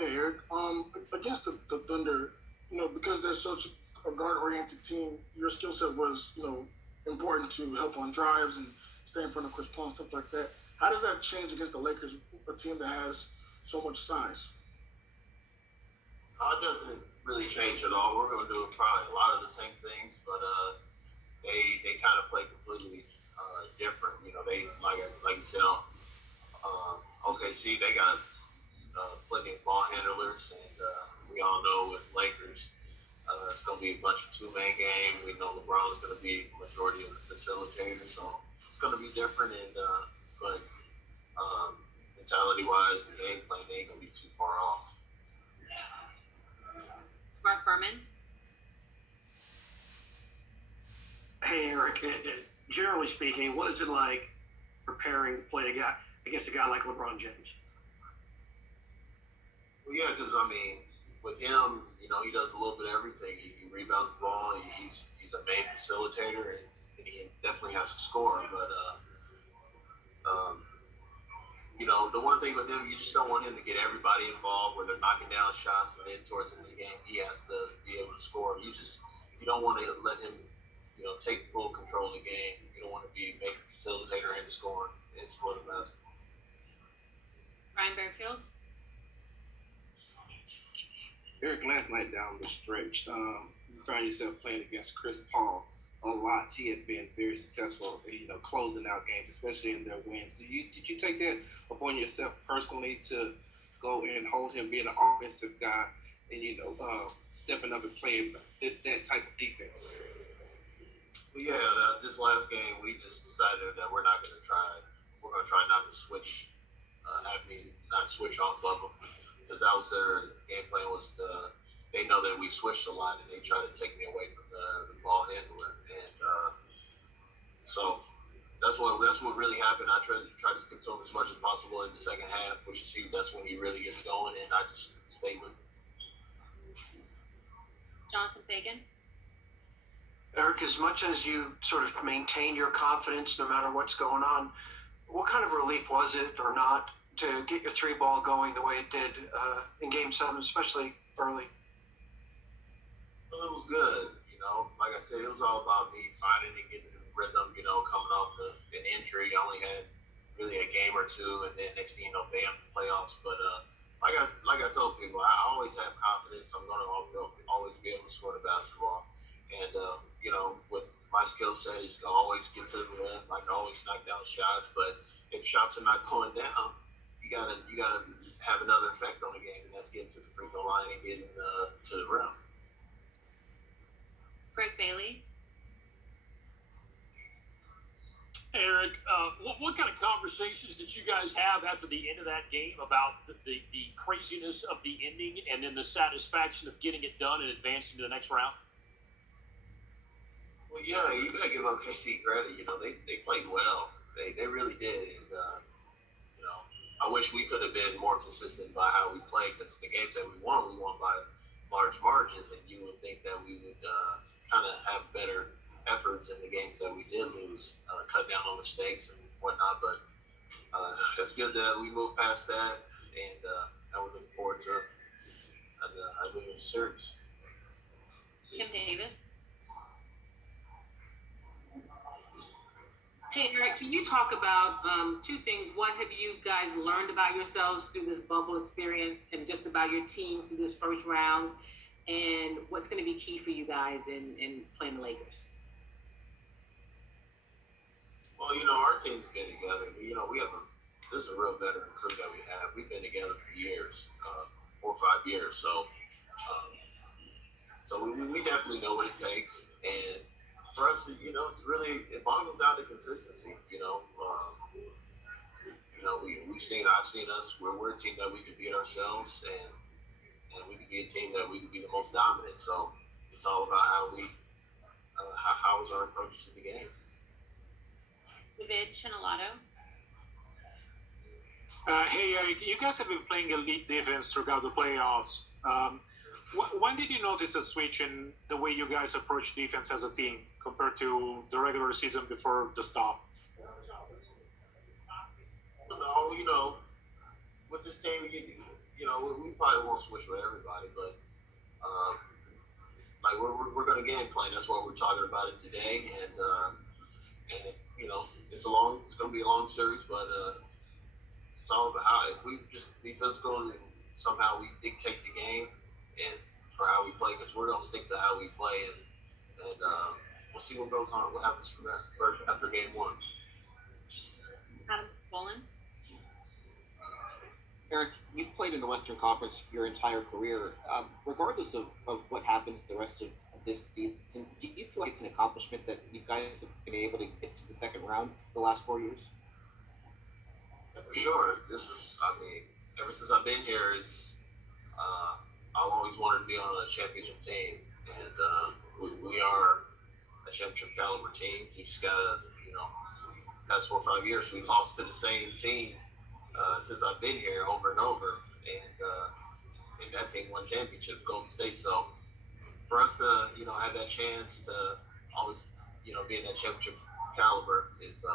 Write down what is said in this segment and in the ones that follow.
Hey Eric, against the Thunder, because they're such a guard-oriented team, your skill set was, important to help on drives and stay in front of Chris Paul and stuff like that. How does that change against the Lakers, a team that has so much size? It doesn't really change at all. We're going to do probably a lot of the same things, but they kind of play completely different. They like you said, OKC they got plenty of ball handlers, and we all know with Lakers, it's going to be a bunch of two-man game. We know LeBron's going to be majority of the facilitator, so it's going to be different. And but mentality-wise, the game plan ain't going to be too far off. Mark Furman. Hey, Eric, generally speaking, what is it like preparing to play against a guy like LeBron James? Well, yeah, because with him, he does a little bit of everything. He rebounds the ball. He's a main facilitator, and he definitely has to score. But the one thing with him, you just don't want him to get everybody involved where they're knocking down shots, and then towards the end of the game, he has to be able to score. You don't want to let him, take full control of the game. You don't want to be making facilitator and scoring. It's for the best. Ryan Bearfield. Eric, last night down the stretch, you found yourself playing against Chris Paul a lot. He had been very successful, closing out games, especially in their wins. Did you take that upon yourself personally to go and hold him, being an offensive guy, and stepping up and playing that type of defense? Well, yeah, this last game we just decided that we're not going to try. We're going to try not to switch, not switch off of them. Because that was their game plan they know that we switched a lot and they try to take me away from the ball handler. And so that's what really happened. I tried to stick to him as much as possible in the second half, which is huge. That's when he really gets going, and I just stayed with him. Jonathan Fagan. Eric, as much as you sort of maintain your confidence no matter what's going on, what kind of relief was it or not to get your three ball going the way it did in Game 7, especially early? Well, it was good. Like I said, it was all about me finding and getting the rhythm, coming off an injury. I only had really a game or two, and then next thing you know, bam, playoffs. But like I told people, I always have confidence. I'm going to always be able to score the basketball. And, with my skill set, it's always get to the rim. I can always knock down shots. But if shots are not going down, you gotta have another effect on the game, and that's getting to the free throw line and getting to the rim. Greg Bailey. Eric, what kind of conversations did you guys have after the end of that game about the craziness of the ending and then the satisfaction of getting it done and advancing to the next round? Well, yeah, you gotta give OKC credit. They played well. They really did. And I wish we could have been more consistent by how we played, because the games that we won by large margins, and you would think that we would kind of have better efforts in the games that we did lose, cut down on mistakes and whatnot. But it's good that we moved past that, and we're looking forward to a new series. Kim Davis. Hey, Eric, can you talk about two things? What have you guys learned about yourselves through this bubble experience, and just about your team through this first round, and what's going to be key for you guys in playing the Lakers? Well, our team's been together. This is a real veteran crew that we have. We've been together for years, 4 or 5 years. So we definitely know what it takes. And for us, it boggles down to consistency. I've seen us where we're a team that we could beat ourselves, and we could be a team that we could be the most dominant. So it's all about how is our approach to the game. David Chinalato. Hey, Eric, you guys have been playing elite defense throughout the playoffs. When did you notice a switch in the way you guys approach defense as a team compared to the regular season before the stop? With this team, you we probably won't switch with everybody, but like we're going to game plan. That's why we're talking about it today, and it's going to be a long series, but it's all about how if we just be physical and somehow we dictate the game and for how we play, because we're going to stick to how we play, and we'll see what goes on, what happens from there after game one. Adam Bolin. Eric, you've played in the Western Conference your entire career. Regardless of what happens the rest of this season, do you feel like it's an accomplishment that you guys have been able to get to the second round the last 4 years? Yeah, for sure. Ever since I've been here, I've always wanted to be on a championship team, and we are a championship caliber team. We just gotta, past 4 or 5 years, we've lost to the same team since I've been here over and over, and that team won championships, Golden State. So for us to, have that chance to always, be in that championship caliber is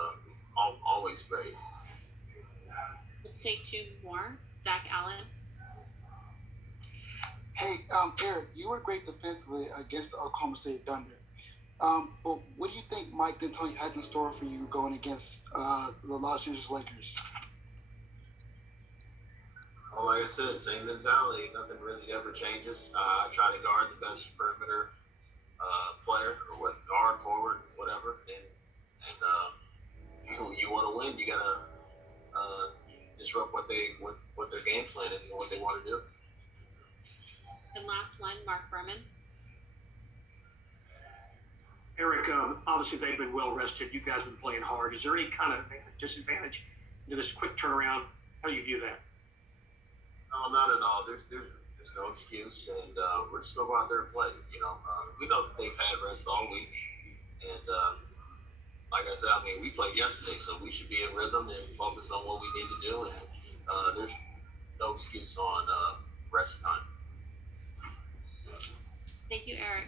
always great. Let's take 2 more. Zach Allen. Hey, Eric, you were great defensively against the Oklahoma City Thunder. But what do you think Mike D'Antoni has in store for you going against the Los Angeles Lakers? Well, like I said, same mentality. Nothing really ever changes. I try to guard the best perimeter player, or what, guard, forward, whatever. And you want to win, you gotta disrupt what their game plan is and what they want to do. And last one, Mark Berman. Eric, obviously they've been well rested. You guys have been playing hard. Is there any kind of disadvantage to this quick turnaround? How do you view that? No, not at all. There's no excuse, and we're just gonna go out there and play. We know that they've had rest all week, and like I said, we played yesterday, so we should be in rhythm and focus on what we need to do. And there's no excuse on rest time. Thank you, Eric.